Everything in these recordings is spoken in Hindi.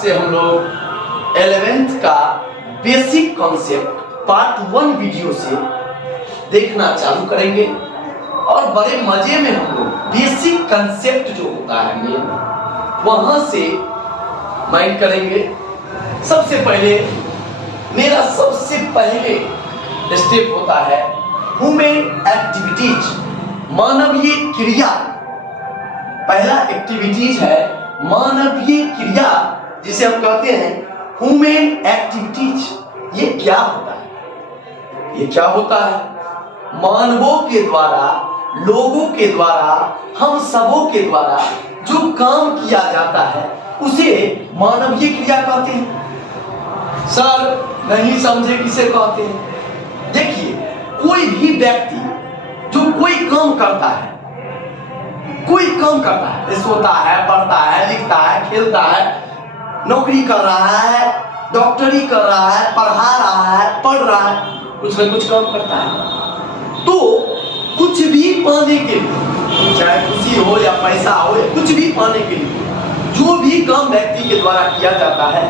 से हम लोग 11th का बेसिक कॉन्सेप्ट पार्ट 1 वीडियो से देखना चालू करेंगे और बड़े मजे में हम लोग बेसिक कंसेप्ट जो होता है मेन वहां से माइंड करेंगे। सबसे पहले मेरा सबसे पहले स्टेप होता है ह्यूमन एक्टिविटीज, मानवीय क्रिया। पहला एक्टिविटीज है मानवीय क्रिया जिसे हम कहते हैं ह्यूमन एक्टिविटीज। ये क्या होता है? ये क्या होता है? मानवों के द्वारा, लोगों के द्वारा, हम सबों के द्वारा जो काम किया जाता है उसे मानवीय क्रिया कहते हैं। सर नहीं समझे किसे कहते हैं? देखिए, कोई भी व्यक्ति जो कोई काम करता है, सोता है, पढ़ता है, लिखता है, खेलता है, नौकरी कर रहा है, डॉक्टरी कर रहा है, पढ़ा रहा है, पढ़ रहा है, कुछ न कुछ काम करता है। तो कुछ भी पाने के लिए, चाहे खुशी हो या पैसा हो या कुछ भी पाने के लिए जो भी काम व्यक्ति के द्वारा किया जाता है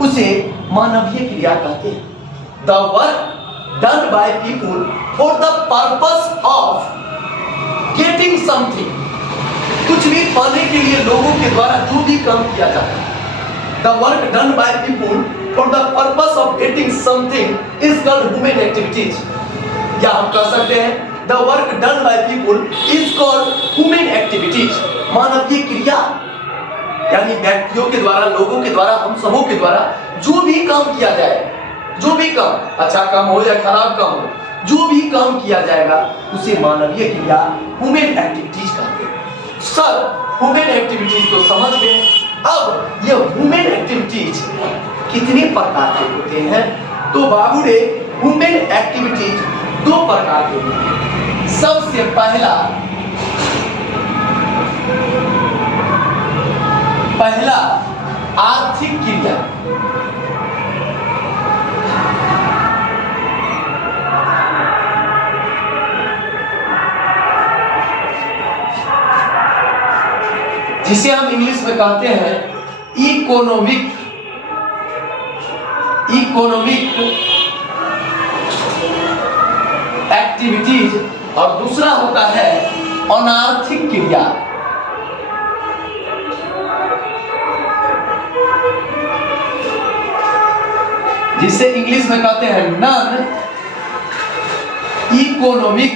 उसे मानवीय क्रिया कहते हैं। The work done by people for the purpose of getting something. कुछ भी पाने के लिए लोगों के द्वारा जो भी काम किया जाता है, the work done by people for the purpose of getting something is called human activities. या हम कह सकते हैं the work done by people is called human activities, मानवीय क्रिया। यानी व्यक्तियों के द्वारा, लोगों के द्वारा, हम सबों के द्वारा जो भी काम किया जाए, जो भी काम, अच्छा काम हो या खराब काम हो, जो भी काम किया जाएगा उसे मानवीय क्रिया, ह्यूमन एक्टिविटीज कहते हैं। सर ह्यूमन एक्टिविटीज तो समझ गए। अब ये ह्यूमन एक्टिविटीज कितने प्रकार के होते हैं? तो बाबू रे, ह्यूमन एक्टिविटीज 2 प्रकार के होते हैं। सबसे पहला आर्थिक क्रिया। जिसे हम इंग्लिश में कहते हैं इकोनॉमिक एक्टिविटीज, और दूसरा होता है अनार्थिक क्रिया। जिसे इंग्लिश में कहते हैं नॉन इकोनॉमिक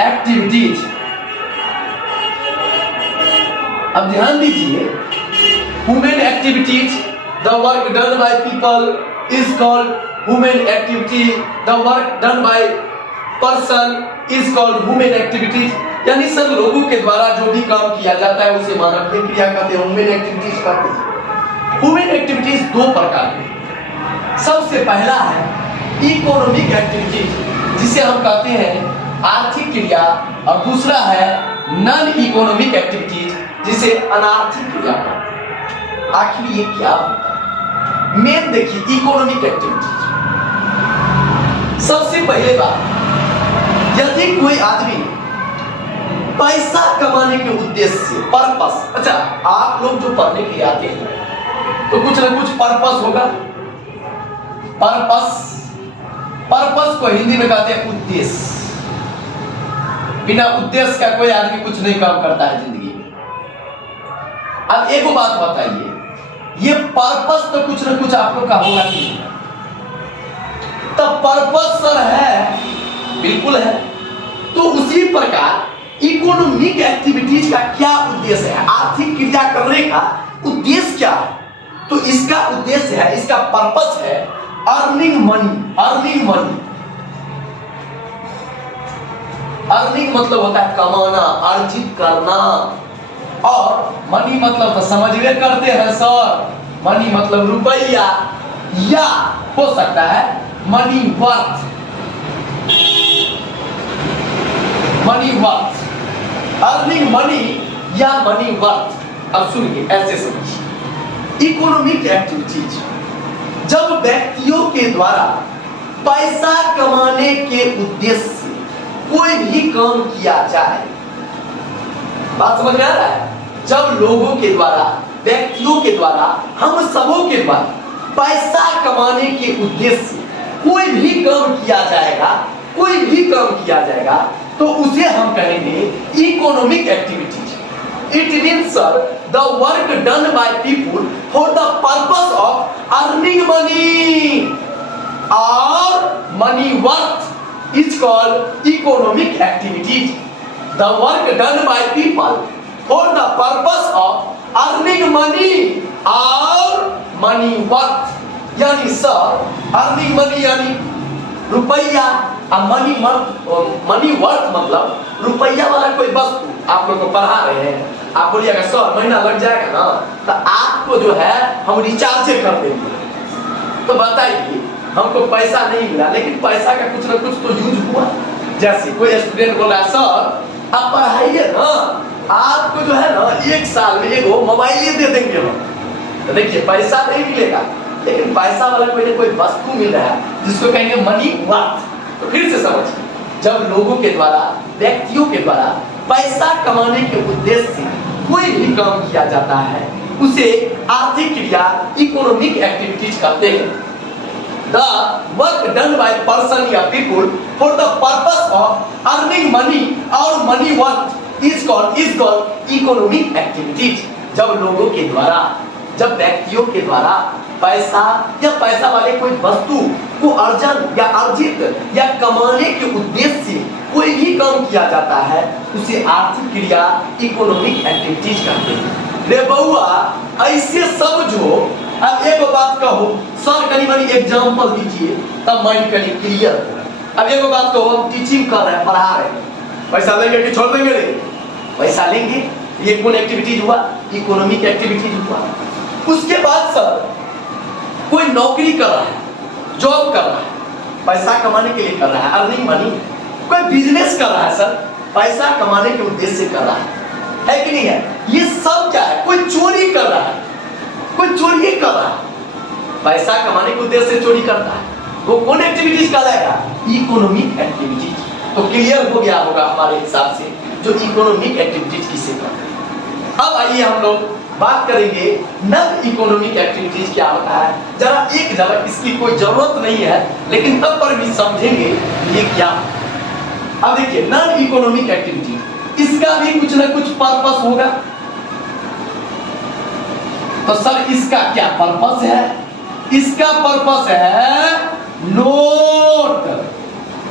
एक्टिविटीज। अब ध्यान दीजिए, human activities, the work done by people is called human activities, the work done by person is called human activities. यानी सब लोगों के द्वारा जो भी काम किया जाता है उसे मानवीय क्रिया कहते हैं, ह्यूमन एक्टिविटीज कहते हैं। ह्यूमन एक्टिविटीज 2 प्रकार की। सबसे पहला है इकोनॉमिक एक्टिविटीज, जिसे हम कहते हैं आर्थिक क्रिया, और दूसरा है नॉन इकोनॉमिक एक्टिविटीज, जिसे अनार्थिक क्रिया कहते हैं। आखिर ये क्या होता है? मेन देखिए, इकोनॉमिक एक्टिविटीज। सबसे पहले बात, यदि कोई आदमी पैसा कमाने के उद्देश्य से, पर्पस, अच्छा आप लोग जो पढ़ने के लिए आते हैं तो कुछ ना कुछ पर्पस होगा। पर्पस को हिंदी में कहते हैं उद्देश्य। बिना उद्देश्य का कोई आदमी कुछ नहीं काम करता है जिंदगी में। अब एक बात बताइए, ये पर्पस तो कुछ ना कुछ आप लोग का होगा कि नहीं? तब पर्पस सर है, बिल्कुल है। तो उसी प्रकार इकोनॉमिक एक्टिविटीज का क्या उद्देश्य है? आर्थिक क्रिया करने का उद्देश्य क्या है? तो इसका उद्देश्य है, इसका पर्पस है अर्निंग मनी। अर्निंग मतलब होता है कमाना, अर्जित करना, और मनी मतलब तो समझवे करते हैं सर, मनी मतलब रुपया, या हो सकता है मनी वर्थ, अर्निंग मनी या मनी वर्थ। अब सुनिए, ऐसे समझिए, इकोनॉमिक एक्टिविटीज जब व्यक्तियों के द्वारा पैसा कमाने के उद्देश्य से कोई भी काम किया जाए बात समझ में आ रहा है? जब लोगों के द्वारा, व्यक्तियों के द्वारा, हम सबों के द्वारा पैसा कमाने के उद्देश्य से कोई भी काम किया जाएगा, कोई भी काम किया जाएगा, तो उसे हम कहेंगे economic activities. It means the work done by people for the purpose of earning money और money worth is called economic activities. The work done by people for the purpose of earning money और मनी वर्थ, यानी सर अर्निंग मनी यानी रुपया, और मनी वर्थ मतलब रुपया वाला कोई वस्तु। आप लोग को पढ़ा रहे हैं, आप बोलिएगा सर महीना लग जाएगा ना, तो आपको जो है हम रिचार्ज कर देंगे। तो बताइए, हमको पैसा नहीं मिला लेकिन पैसा का कुछ ना कुछ तो यूज हुआ। जैसे कोई स्टूडेंट बोला सर आप पढ़ाइए ना, आपको जो है ना 1 साल में एगो मोबाइल दे देंगे हम। तो देखिए पैसा नहीं मिलेगा लेकिन पैसा वाला कोई ना कोई वस्तु मिल रहा है जिसको कहेंगे मनी वर्थ। तो फिर से समझिए, जब लोगों के द्वारा, व्यक्तियों के द्वारा पैसा कमाने के उद्देश्य से कोई भी काम किया जाता है उसे आर्थिक क्रिया, इकोनॉमिक एक्टिविटीज कहते हैं। The work done by person या people for the purpose of earning money और money worth is called economic activities. जब लोगों के द्वारा, जब व्यक्तियों के द्वारा पैसा या पैसा वाले कोई वस्तु को अर्जन या अर्जित या कमाने के उद्देश्य से कोई भी काम किया जाता है उसे आर्थिक क्रिया, इकोनॉमिक एक्टिविटीज कहते हैं। रे बउआ ऐसे समझो। अब एक बात कहो सर, कहीं बड़ी एग्जांपल दीजिए तब माइंड कहीं क्लियर हो। अब एक बात कहो, हम टीचिंग कर रहे हैं, पढ़ा रहे हैं, पैसा लेंगे कि छोड़ देंगे? पैसा लेंगे। ये कौन एक्टिविटीज हुआ? इकोनॉमिक एक्टिविटीज हुआ। उसके बाद सर कोई नौकरी कर रहा है, जॉब कर रहा है, पैसा कमाने के लिए कर रहा है, अर्निंग मनी। कोई बिजनेस कर रहा है सर, पैसा कमाने के उद्देश्य से कर रहा है कि नहीं है? ये सब क्या है? कोई चोरी कर रहा है, कोई चोरी कर रहा है, पैसा कमाने के उद्देश्य से चोरी करता है, वो कौन एक्टिविटीज कहलाएगा? Economic activities. तो क्लियर हो गया होगा हमारे हिसाब से जो इकोनॉमिक एक्टिविटीज किसे कहते हैं। अब आइए हम लोग बात करेंगे नॉन इकोनॉमिक एक्टिविटीज क्या होता है। जरा एक झलक, इसकी कोई जरूरत नहीं है लेकिन तब पर भी समझेंगे ये क्या। अब देखिए नॉन इकोनॉमिक एक्टिविटीज, इसका भी कुछ ना कुछ पर्पस होगा। तो सर इसका क्या पर्पस है? इसका पर्पस है नोट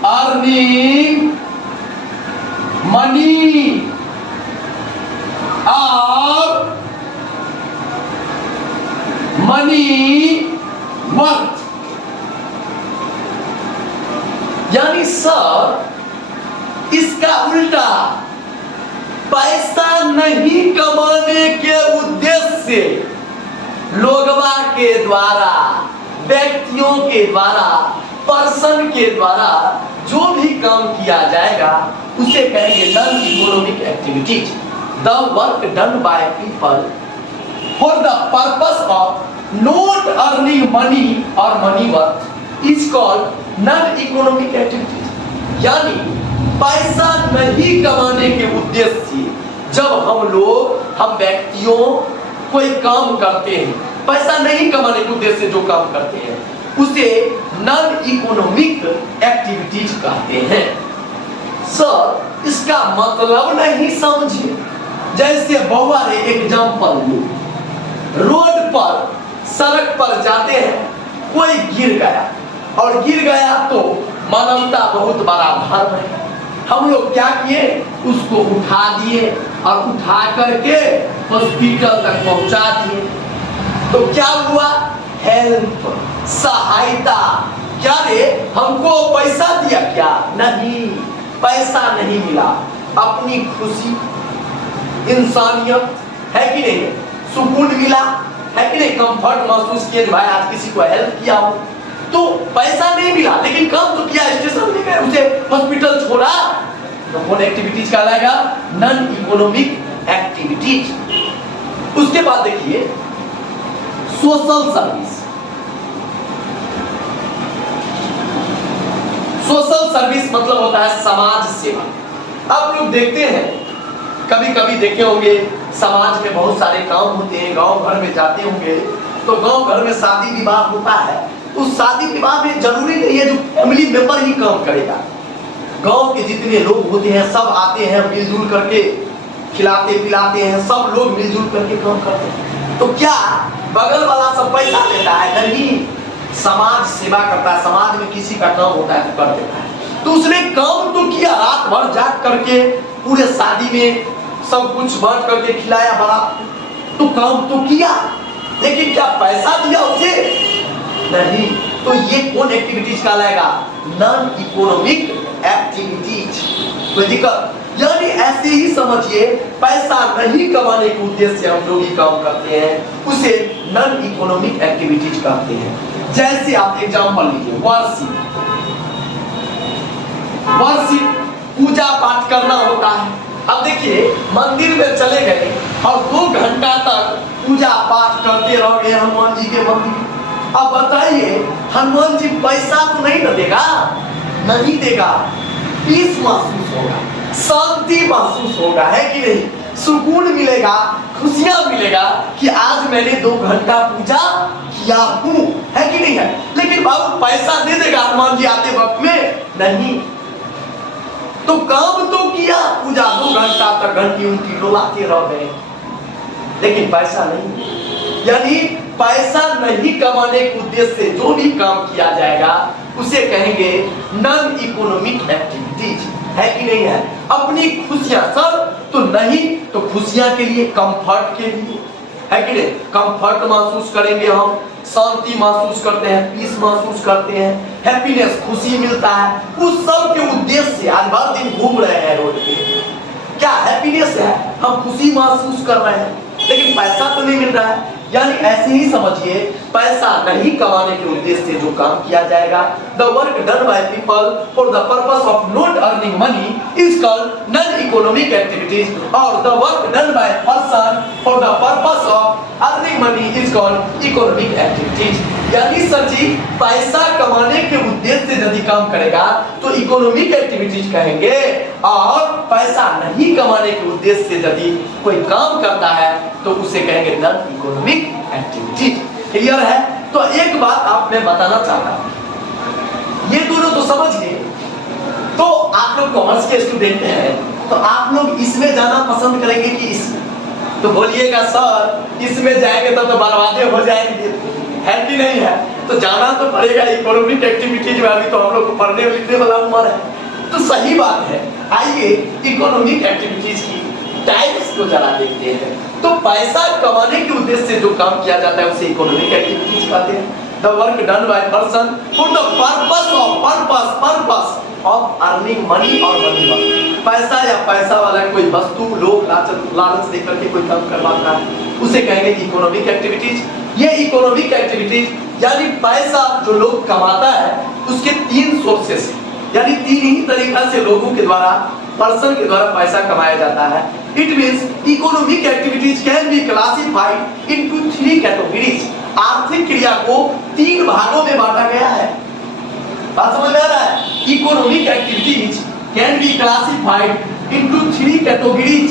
अर्निंग मनी और मनी वर्थ। यानी सर इसका उल्टा, पैसा नहीं कमाने के उद्देश्य से लोगवा के द्वारा, व्यक्तियों के द्वारा, पर्सन के द्वारा जो भी काम किया जाएगा उसे कहेंगे non economic activities. The work done by people for the purpose of not earning money और money worth is called non economic activities. यानी पैसा नहीं कमाने के उद्देश्य से जब हम व्यक्तियों कोई काम करते हैं, पैसा नहीं कमाने के उद्देश्य से जो काम करते हैं उसे नॉन इकोनॉमिक एक्टिविटीज कहते हैं। सर इसका मतलब नहीं समझे। जैसे बउआ रे एग्जांपल लो, रोड पर, सड़क पर जाते हैं, कोई गिर गया और गिर गया तो मानवता बहुत बड़ा धर्म है। हम लोग क्या किए? उसको उठा दिए और उठा करके हॉस्पिटल तक पहुंचा दिए। तो क्या हुआ? हेल्प, सहायता। क्या रे हमको पैसा दिया क्या? नहीं, पैसा नहीं मिला। अपनी खुशी, इंसानियत है कि नहीं, सुकून मिला है कि नहीं, कंफर्ट महसूस किए भाई आज किसी को हेल्प किया हो। तो पैसा नहीं मिला लेकिन काम तो किया, स्टेशन ले गए, उसे हॉस्पिटल छोड़ा। तो कौन एक्टिविटीज कहलाएगा? Non economic activities. उसके बाद देखिए सोशल सर्विस। सोशल सर्विस मतलब होता है समाज सेवा। आप लोग देखते हैं कभी कभी देखे होंगे समाज में बहुत सारे काम होते हैं, गांव घर में जाते होंगे तो गांव घर में शादी विवाह होता है। उस शादी विवाह में जरूरी नहीं है जो फैमिली मेंबर ही काम करेगा, गांव के जितने लोग होते हैं सब आते हैं मिलजुल करके, खिलाते पिलाते हैं, सब लोग मिलजुल करके काम करते हैं। तो क्या बगल वाला सब पैसा देता है? नहीं, समाज सेवा करता है, समाज में किसी का काम होता है तो कर देता है। तो उसने काम तो किया, रात भर जाग करके पूरे शादी में सब कुछ बांट करके खिलाया बड़ा, तो काम तो किया, लेकिन क्या पैसा दिया उसे? नहीं। तो ये कौन एक्टिविटीज कहलाएगा? Non economic activities. कोई दिक्कत? यानी ऐसे ही समझिए, पैसा नहीं कमाने के उद्देश्य से हम लोग ही काम करते हैं, उसे नॉन इकोनॉमिक एक्टिविटीज कहते हैं। जैसे आप एग्जांपल लीजिए, वर्शिप पूजा पाठ करना होता है। अब देखिए मंदिर में चले गए और 2 घंटा तक पूजा पाठ करते रह गए हनुमान जी के मंदिर। अब बताइए हनुमान जी पैसा तो नहीं न देगा? नहीं देगा। पीस महसूस होगा, शांति महसूस होगा, है कि नहीं? सुकून मिलेगा, खुशियां मिलेगा कि आज मैंने 2 घंटा पूजा किया हूं, है कि नहीं है? लेकिन बाबू पैसा दे देगा हनुमान जी आते वक्त में? नहीं। तो काम तो किया, पूजा 2 घंटा तक घंटी उंटी डोलाते रह गए, लेकिन पैसा नहीं। यानी पैसा नहीं कमाने के उद्देश्य से जो भी काम किया जाएगा उसे कहेंगे नॉन इकोनॉमिक एक्टिविटीज, है कि नहीं है? अपनी खुशियां सर तो नहीं, तो खुशियां के लिए, कंफर्ट के लिए, है कि नहीं? कंफर्ट महसूस करेंगे हम, शांति महसूस करते हैं, पीस महसूस करते हैं, हैप्पीनेस, खुशी मिलता है। उस सब के उद्देश्य से आज भर दिन घूम रहे हैं रोड पे, क्या हैप्पीनेस है? हम खुशी महसूस कर रहे हैं, लेकिन पैसा तो नहीं मिल रहा है। यानी ऐसे ही समझिए, पैसा नहीं कमाने के उद्देश्य से जो काम किया जाएगा, the work done by people for the purpose of not earning money is called non economic activities, और the work done by person for the purpose of earning money is called economic activities. यानी सर जी पैसा कमाने के उद्देश्य से यदि काम करेगा तो इकोनॉमिक एक्टिविटीज कहेंगे, और पैसा नहीं कमाने के उद्देश्य से यदि कोई काम करता है तो उसे कहेंगे नॉन इकोनॉमिक एक्टिविटीज। क्लियर है? तो एक बात आप मैं बताना चाहता हूं, ये दोनों तो समझ गए। तो आप लोग कॉमर्स के स्टूडेंट हैं, तो आप लोग इसमें जाना पसंद करेंगे कि इसमें? तो बोलिएगा सर इसमें जाएंगे तो बर्बादे हो जाएंगे, है कि नहीं है? तो जाना तो पड़ेगा इकोनॉमिक एक्टिविटीज में, अभी तो हम लोग को पढ़ने लिखने वाला उम्र है। तो सही बात है, आइए इकोनॉमिक एक्टिविटीज की टाइप्स को जरा देखते हैं। तो पैसा कमाने के उद्देश्य से जो काम किया जाता है उसे इकोनॉमिक एक्टिविटीज कहते हैं। The work done by person for the purpose of earning money और मनी। पैसा या पैसा वाला कोई वस्तु लोग लालच देकर के कोई काम करवाता है, उसे कहेंगे इकोनॉमिक एक्टिविटीज। ये इकोनॉमिक एक्टिविटीज यानी पैसा जो लोग कमाता है उसके 3 सोर्सेस, यानी 3 ही तरीका से लोगों के द्वारा, पर्सन के द्वारा पैसा कमाया जाता है। It means economic activities can be classified into 3 categories. आर्थिक क्रिया को 3 भागों में बांटा गया है। बात समझ में आ रहा है? Economic activities can be classified into 3 categories.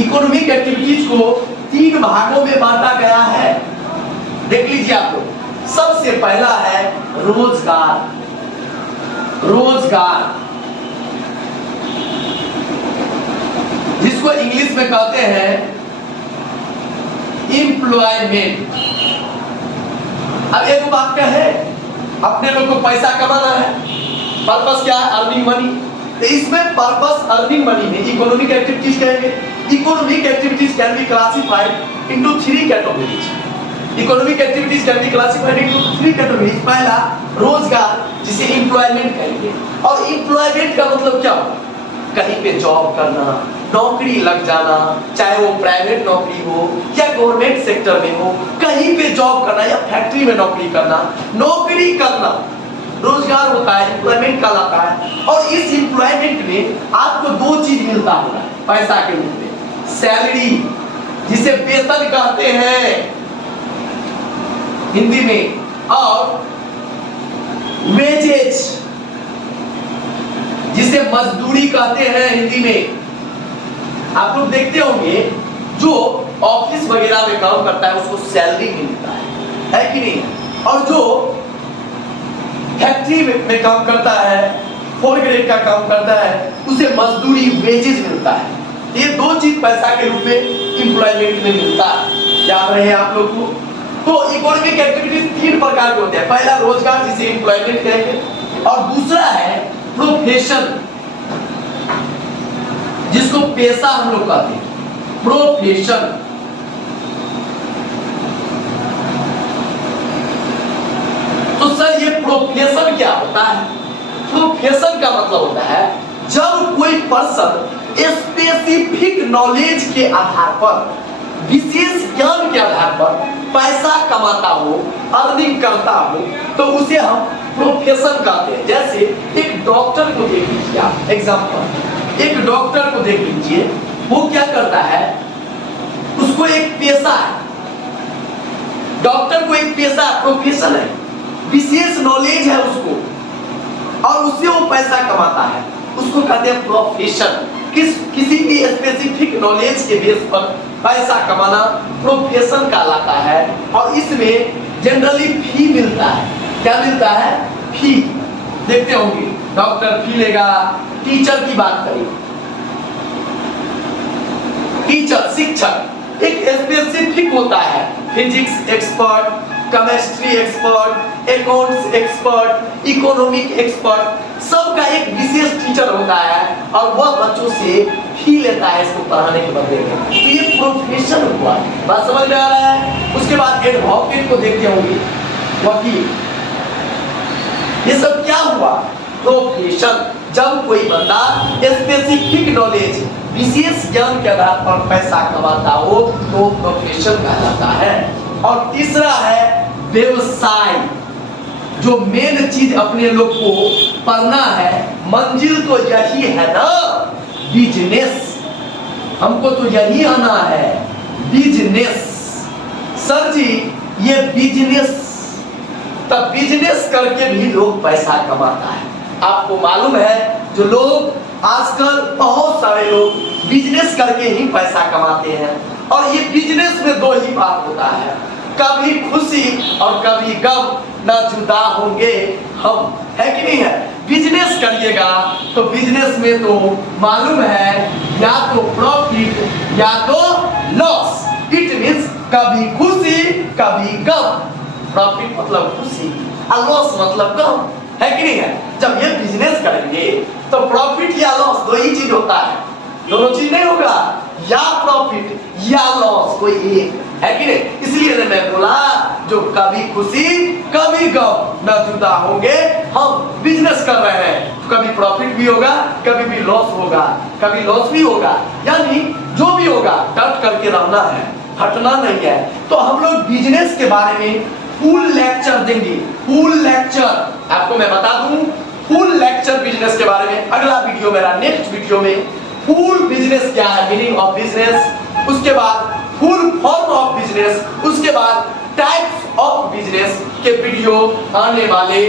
Economic activities को 3 भागों में बांटा गया है। देख लीजिए आप लोग। सबसे पहला है रोजगार। रोजगार जिसको इंग्लिश में कहते हैं एम्प्लॉयमेंट। अब एक बात क्या है, अपने लोग को पैसा कमाना है, पर्पस क्या है? Earning money. तो इसमें पर्पस अर्निंग मनी में इकोनॉमिक एक्टिविटीज कहेंगे। Economic activities can be classified into 3 categories. Economic activities can be classified into 3 categories. पहला रोजगार, जिसे एम्प्लॉयमेंट कहेंगे। और एम्प्लॉयमेंट का मतलब क्या होगा? कहीं पे जॉब करना, नौकरी लग जाना, चाहे वो प्राइवेट नौकरी हो या गवर्नमेंट सेक्टर में हो, कहीं पे जॉब करना या फैक्ट्री में नौकरी करना, नौकरी करना रोजगार होता है, एम्प्लॉयमेंट कहलाता है। और इस एम्प्लॉयमेंट में आपको 2 चीज मिलता होगा पैसा के रूप में। सैलरी, जिसे वेतन कहते हैं हिंदी में, और वेजेज, जिसे मजदूरी कहते हैं हिंदी में। आप लोग देखते होंगे जो ऑफिस वगैरह में काम करता है उसको सैलरी मिलता है कि नहीं? और जो फैक्ट्री में काम करता है, 4 ग्रेड का काम करता है, उसे मजदूरी वेजेस मिलता है। ये दो चीज पैसा के रूप में एम्प्लॉयमेंट में मिलता है। याद रहे आप लोग को। तो इकोनॉमिक एक्टिविटीज 3 प्रकार के होते हैं। पहला रोजगार जिसे एम्प्लॉयमेंट कहेंगे, और दूसरा है प्रोफेशन जिसको पेशा हम लोग कहते हैं, प्रोफेशन। तो सर ये प्रोफेशन क्या होता है? प्रोफेशन का मतलब होता है जब कोई पर्सन स्पेसिफिक नॉलेज के आधार पर, विशेष ज्ञान के आधार पर पैसा कमाता हो, अर्निंग करता हो, तो उसे हम प्रोफेशन कहते हैं। जैसे एक डॉक्टर को देख लीजिए आप, एग्जाम्पल, एक डॉक्टर को देख लीजिए, वो क्या करता है, उसको एक पेशा है, डॉक्टर को एक पेशा, प्रोफेशन है, विशेष नॉलेज है उसको, और उससे वो पैसा कमाता है, उसको कहते हैं प्रोफेशन। किसी भी स्पेसिफिक नॉलेज के बेस पर पैसा कमाना प्रोफेशन कहलाता है। और इसमें जनरली फी मिलता है। क्या मिलता है? फी। देखते होंगे डॉक्टर फी लेगा। टीचर की बात करें, टीचर, शिक्षक एक स्पेसिफिक होता है, physics expert, chemistry expert, accounts expert, economic expert, सबका एक विशेष टीचर होता है और वह बच्चों से फी लेता है इसको पढ़ाने के बदले में। तो ये प्रोफेशन हुआ। बात समझ में आ रहा है? उसके बाद एडवोकेट को देखते होंगे, वकील। ये सब क्या हुआ? प्रोफेशन। जब कोई बंदा स्पेसिफिक नॉलेज, विशेष ज्ञान के आधार पर पैसा कमाता हो तो प्रोफेशन कहलाता है। और तीसरा है व्यवसाय, जो मेन चीज अपने लोग को पढ़ना है, मंजिल तो यही है ना, बिजनेस। हमको तो यही आना है, बिजनेस। सर जी ये बिजनेस, तब बिजनेस करके भी लोग पैसा कमाता है। आपको मालूम है जो लोग आजकल, बहुत सारे लोग बिजनेस करके ही पैसा कमाते हैं। और ये बिजनेस में 2 ही बात होता है, कभी खुशी और कभी गम, न जुदा होंगे हम, है कि नहीं है? बिजनेस करिएगा तो बिजनेस में तो मालूम है या तो प्रॉफिट या तो लॉस। इट मींस कभी खुशी कभी गम। प्रॉफिट मतलब खुशी और लॉस मतलब गम, है कि नहीं है? जब ये बिजनेस करेंगे तो प्रॉफिट या लॉस 2 ही चीज होता है, दोनों चीज नहीं होगा, या प्रॉफिट या लॉस, कोई एक, है कि नहीं? इसलिए मैं बोला जो कभी खुशी कभी गम, न जुदा होंगे हम। बिजनेस कर रहे हैं, कभी प्रॉफिट भी होगा, कभी भी लॉस होगा, कभी लॉस भी होगा, यानी जो भी होगा डट करके रहना है, हटना नहीं है। तो हम लोग बिजनेस के बारे में फुल लेक्चर देंगे, फुल लेक्चर आपको मैं बता दूं, फुल लेक्चर बिजनेस के बारे में अगला वीडियो, मेरा नेक्स्ट वीडियो में फुल बिजनेस क्या है, मीनिंग ऑफ बिजनेस, उसके बाद फुल फॉर्म ऑफ बिजनेस, उसके बाद टाइप्स ऑफ बिजनेस के वीडियो आने वाले